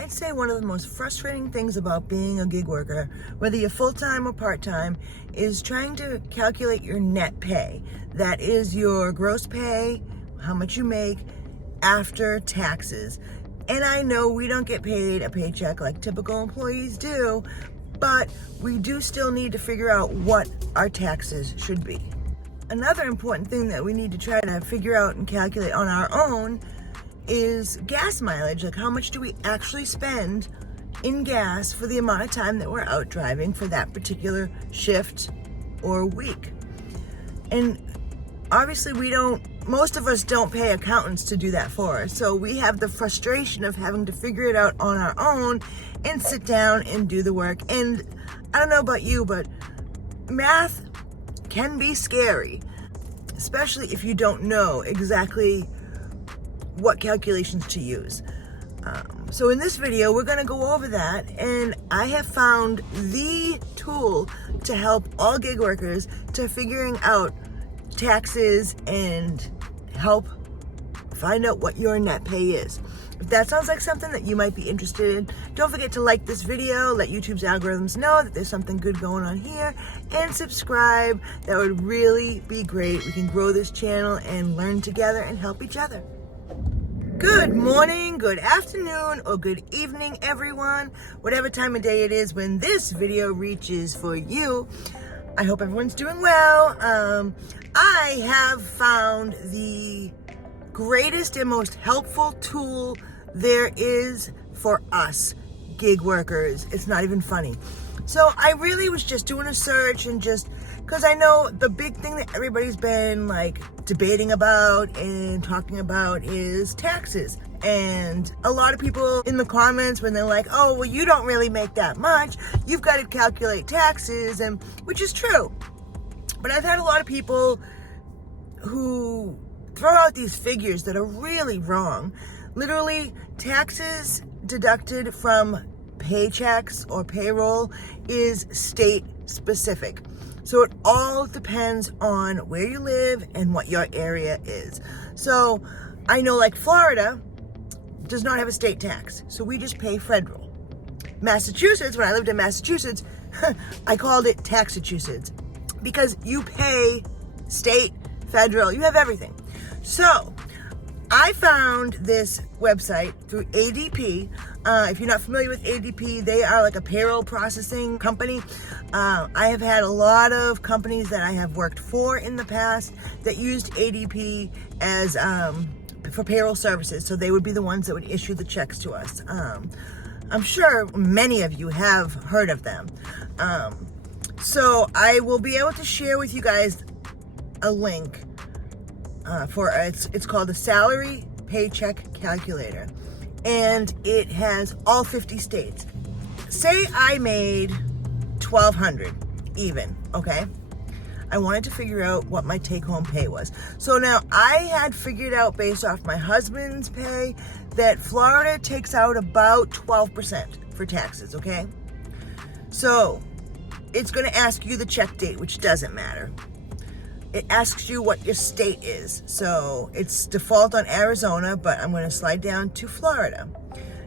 I'd say one of the most frustrating things about being a gig worker, whether you're full-time or part-time, is trying to calculate your net pay. That is your gross pay, how much you make after taxes. And I know we don't get paid a paycheck like typical employees do, but we do still need to figure out what our taxes should be. Another important thing that we need to try to figure out and calculate on our own is gas mileage. Like, how much do we actually spend in gas for the amount of time that we're out driving for that particular shift or week? And obviously most of us don't pay accountants to do that for us. So we have the frustration of having to figure it out on our own and sit down and do the work. And I don't know about you, but math can be scary, especially if you don't know exactly what calculations to use. So in this video, we're gonna go over that, and I have found the tool to help all gig workers to figuring out taxes and help find out what your net pay is. If that sounds like something that you might be interested in, don't forget to like this video, let YouTube's algorithms know that there's something good going on here, and subscribe. That would really be great. We can grow this channel and learn together and help each other. Good morning, good afternoon, or good evening, everyone. Whatever time of day it is when this video reaches for you. I hope everyone's doing well. I have found the greatest and most helpful tool there is for us gig workers. It's not even funny. So I really was just doing a search, and just because I know the big thing that everybody's been like debating about and talking about is taxes. And a lot of people in the comments, when they're like, oh, well, you don't really make that much, you've got to calculate taxes, and which is true. But I've had a lot of people who throw out these figures that are really wrong. Literally, taxes deducted from paychecks or payroll is state specific. So it all depends on where you live and what your area is. So I know, like, Florida does not have a state tax, so we just pay federal. Massachusetts, when I lived in Massachusetts, I called it Taxachusetts, because you pay state, federal, you have everything. So I found this website through ADP. If you're not familiar with ADP, they are like a payroll processing company. I have had a lot of companies that I have worked for in the past that used ADP as for payroll services. So they would be the ones that would issue the checks to us. I'm sure many of you have heard of them. So I will be able to share with you guys a link for it's called the Salary Paycheck Calculator, and it has all 50 states. Say I made $1,200 even, okay? I wanted to figure out what my take-home pay was. So now I had figured out, based off my husband's pay, that Florida takes out about 12% for taxes, okay? So it's going to ask you the check date, which doesn't matter. It asks you what your state is. So it's default on Arizona, but I'm going to slide down to Florida.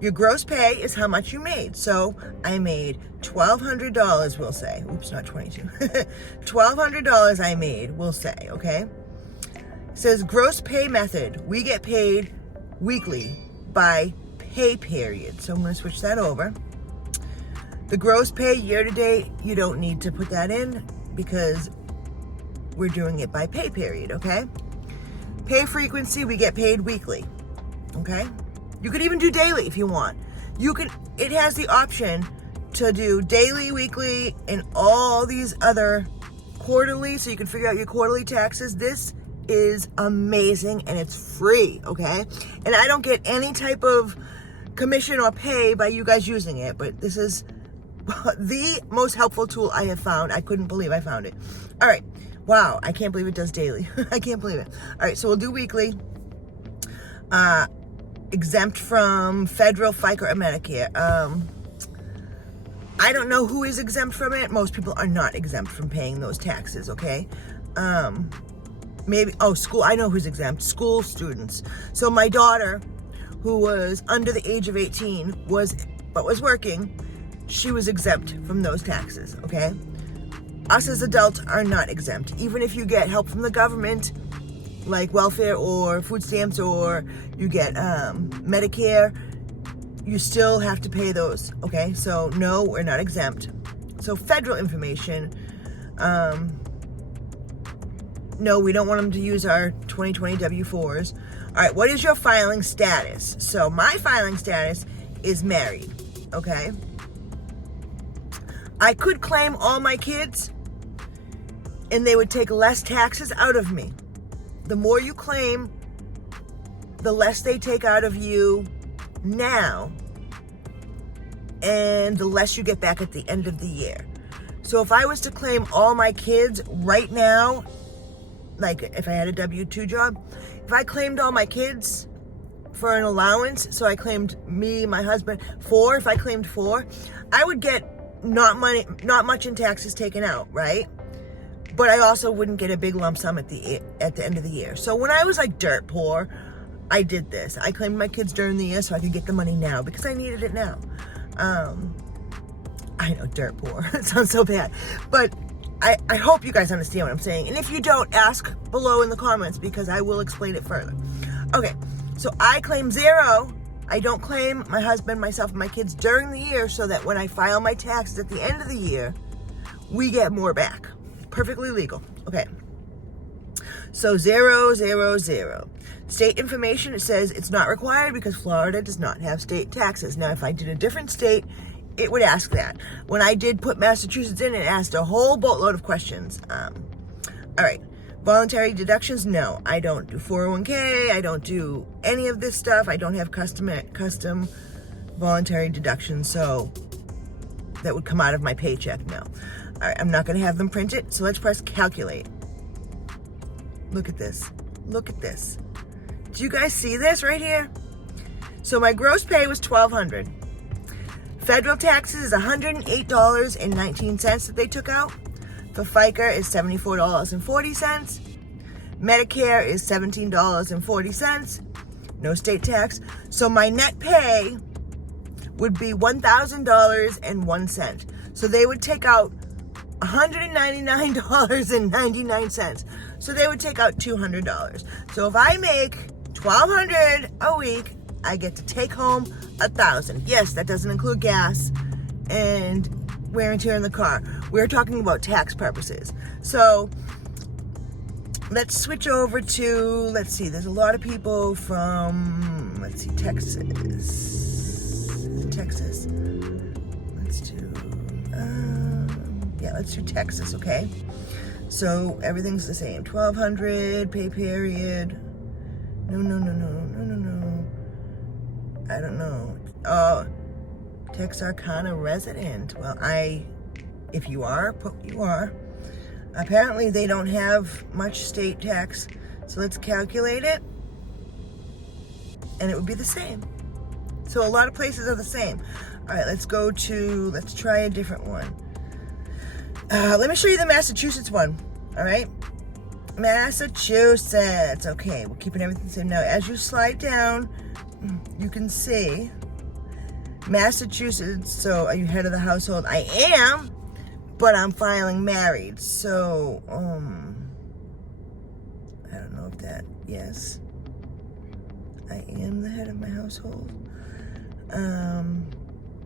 Your gross pay is how much you made. So I made $1,200, we'll say. Oops, not 22. $1,200 I made, we'll say, okay? It says gross pay method. We get paid weekly by pay period. So I'm going to switch that over. The gross pay year to date, you don't need to put that in because we're doing it by pay period, okay? Pay frequency, we get paid weekly, okay? You could even do daily if you want. It has the option to do daily, weekly, and all these other quarterly, so you can figure out your quarterly taxes. This is amazing, and it's free, okay? And I don't get any type of commission or pay by you guys using it, but this is the most helpful tool I have found. I couldn't believe I found it. All right. Wow, I can't believe it does daily. I can't believe it. All right, so we'll do weekly. Exempt from federal, FICA, or Medicare. I don't know who is exempt from it. Most people are not exempt from paying those taxes, okay? Maybe, school, I know who's exempt. School students. So my daughter, who was under the age of 18 but was working, she was exempt from those taxes, okay? Us as adults are not exempt. Even if you get help from the government, like welfare or food stamps, or you get Medicare, you still have to pay those, okay? So no, we're not exempt. So federal information, no, we don't want them to use our 2020 W-4s. All right, what is your filing status? So my filing status is married, okay? I could claim all my kids and they would take less taxes out of me. The more you claim, the less they take out of you now, and the less you get back at the end of the year. So if I was to claim all my kids right now, like if I had a W-2 job, if I claimed all my kids for an allowance, so I claimed me, my husband, 4, if I claimed 4, I would get not much in taxes taken out, right? But I also wouldn't get a big lump sum at the end of the year. So when I was like dirt poor, I did this. I claimed my kids during the year so I could get the money now because I needed it now. I know, dirt poor. It sounds so bad. But I hope you guys understand what I'm saying. And if you don't, ask below in the comments because I will explain it further. Okay, so I claim 0. I don't claim my husband, myself, and my kids during the year so that when I file my taxes at the end of the year, we get more back. Perfectly legal. Okay. So 0, 0, 0. State information, it says it's not required because Florida does not have state taxes. Now, if I did a different state, it would ask that. When I did put Massachusetts in, it asked a whole boatload of questions. All right. Voluntary deductions, no. I don't do 401k. I don't do any of this stuff. I don't have custom voluntary deductions, so that would come out of my paycheck, no. All right, I'm not going to have them print it, so let's press calculate. Look at this. Look at this. Do you guys see this right here? So my gross pay was $1,200. Federal taxes is $108.19 that they took out. For FICA is $74.40. Medicare is $17.40. No state tax. So my net pay would be $1,000.01. So they would take out $199.99. So they would take out $200. So if I make $1,200 a week, I get to take home $1,000. Yes, that doesn't include gas and wear and tear in the car. We're talking about tax purposes. So let's switch over to, let's see, there's a lot of people from, let's see, Texas. Let's do Texas, okay? So everything's the same. $1,200, pay period. No. I don't know. Oh, Texarkana resident. Well, if you are, you are. Apparently they don't have much state tax. So let's calculate it. And it would be the same. So a lot of places are the same. All right, let's try a different one. Let me show you the Massachusetts one. All right. Massachusetts. Okay, we're keeping everything the same. Now, as you slide down, you can see Massachusetts. So, are you head of the household? I am, but I'm filing married. So, I don't know if that, yes. I am the head of my household.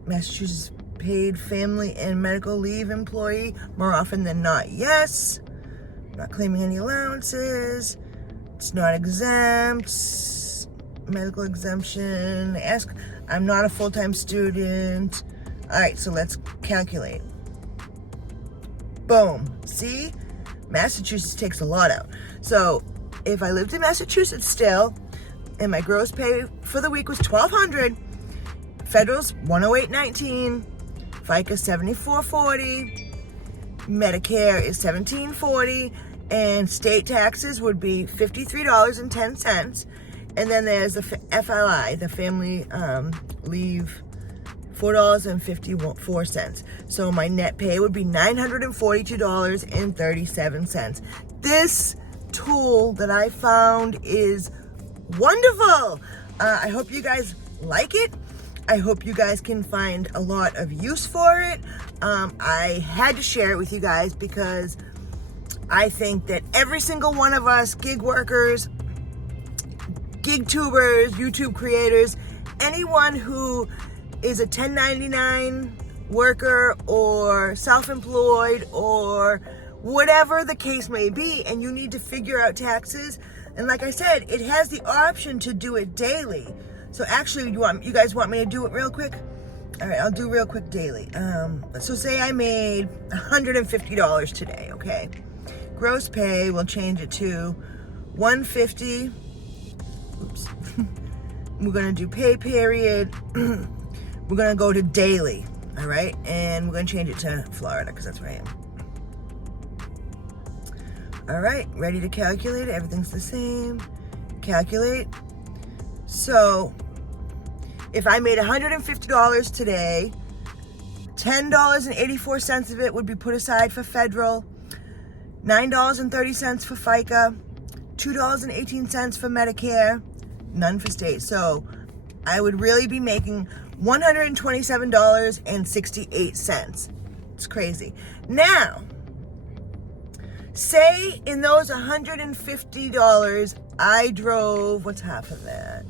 Massachusetts paid family and medical leave employee more often than not. Yes. Not claiming any allowances. It's not exempt. Medical exemption. I'm not a full-time student. All right, so let's calculate. Boom. See? Massachusetts takes a lot out. So if I lived in Massachusetts still, and my gross pay for the week was $1,200, federal's $108.19, FICA $74.40, Medicare is $17.40, and state taxes would be $53.10. And then there's the FLI, the family leave, $4.54. So my net pay would be $942.37. This tool that I found is wonderful. I hope you guys like it. I hope you guys can find a lot of use for it. I had to share it with you guys because I think that every single one of us, gig workers, gig tubers, YouTube creators, anyone who is a 1099 worker or self-employed or whatever the case may be, and you need to figure out taxes. And like I said, it has the option to do it daily. So actually, you guys want me to do it real quick? All right, I'll do real quick daily. So say I made $150 today, okay? Gross pay, we'll change it to $150. Oops. We're gonna do pay period. We're gonna go to daily, all right? And we're gonna change it to Florida because that's where I am. All right, ready to calculate it? Everything's the same. Calculate. So if I made $150 today, $10.84 of it would be put aside for federal, $9.30 for FICA, $2.18 for Medicare, none for state. So I would really be making $127.68. It's crazy. Now, say in those $150, I drove, what's half of that?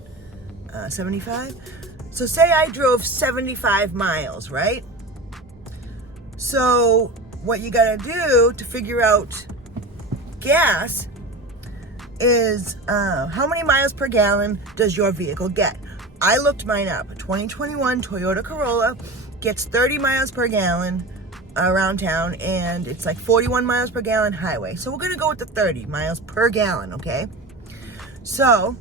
75? So say I drove 75 miles, right? So what you gotta do to figure out gas is how many miles per gallon does your vehicle get? I looked mine up. A 2021 Toyota Corolla gets 30 miles per gallon around town, and it's like 41 miles per gallon highway. So we're gonna go with the 30 miles per gallon, okay? So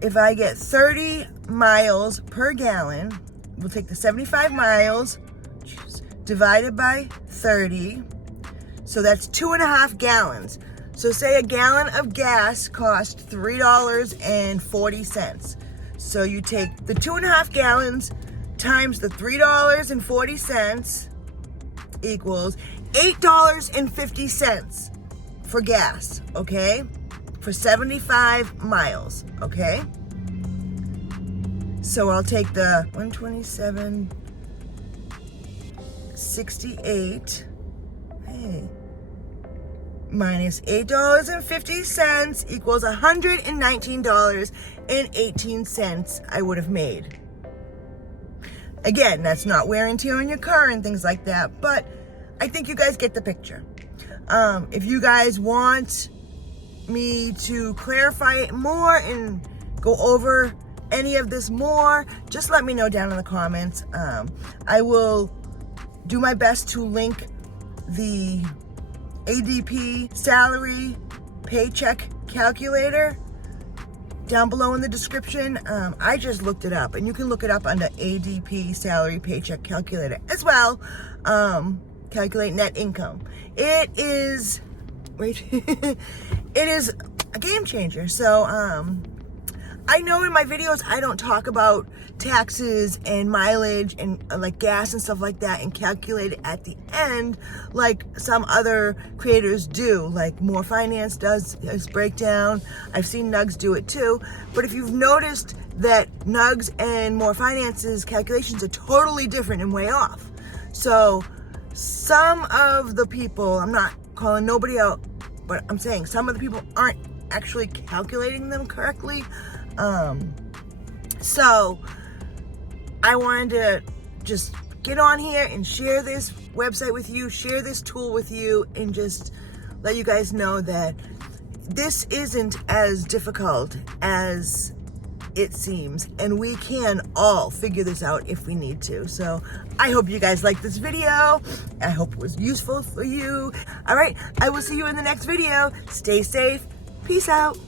if I get 30 miles per gallon, we'll take the 75 miles divided by 30. So that's 2.5 gallons. So say a gallon of gas costs $3.40. So you take the 2.5 gallons times the $3.40 equals $8.50 for gas, okay? For 75 miles, okay? So I'll take the 127.68, hey, minus $8.50 equals $119.18 I would have made. Again, that's not wear and tear on your car and things like that, but I think you guys get the picture. If you guys want me to clarify it more and go over any of this more, just let me know down in the comments. I will do my best to link the ADP salary paycheck calculator down below in the description. I just looked it up, and you can look it up under ADP salary paycheck calculator as well. Calculate net income. It is, wait, it is a game changer. So I know in my videos I don't talk about taxes and mileage and like gas and stuff like that and calculate it at the end like some other creators do, like More Finance does his breakdown. I've seen Nugs do it too. But if you've noticed that Nugs and More Finance's calculations are totally different and way off. So some of the people, I'm not calling nobody out, but I'm saying some of the people aren't actually calculating them correctly. So I wanted to just get on here and share this website with you, share this tool with you, and just let you guys know that this isn't as difficult as it seems, and we can all figure this out if we need to. So I hope you guys liked this video. I hope it was useful for you. All right, I will see you in the next video. Stay safe. Peace out.